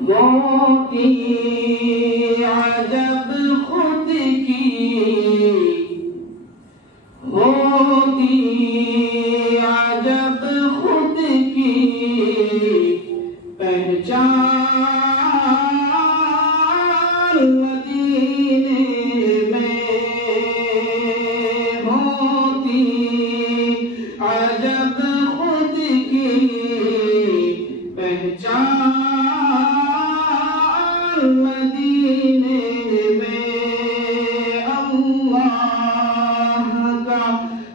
मोती अजब खुद की होती, अजब खुद की पहचान मदीने में होती, अजब खुद की पहचान मदीने में। अल्लाह का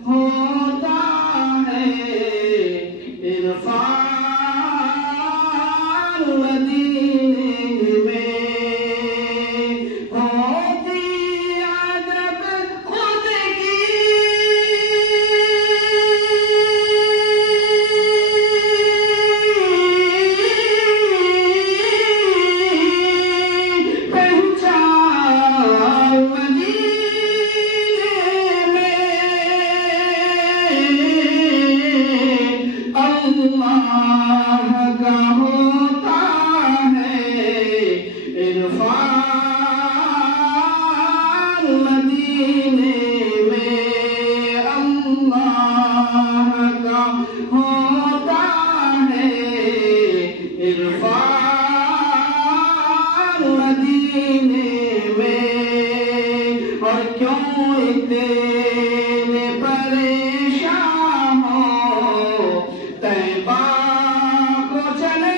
होता है इरफान मदीने में होती, अजब खुद की पहचान मदीने में। अल्लाह का होता है इरफान मदीने में। अल्लाह का होता है इरफान मदीने में। और क्यों इतने परेशान हो, तैबा को चले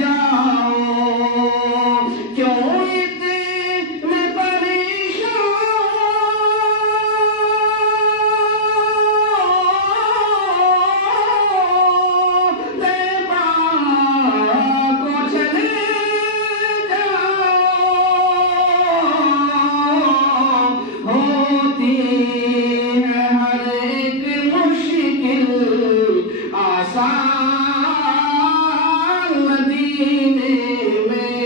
जाओ। क्यों इतने परेशान, तैबा को चले जाओ। होती है हर एक मुश्किल आसान मदीने में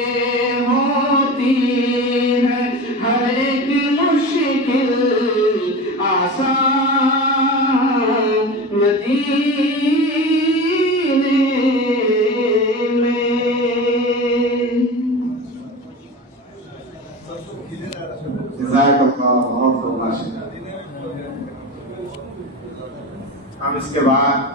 होती है, हर एक मुश्किल आसान मदीने में। हम इसके बाद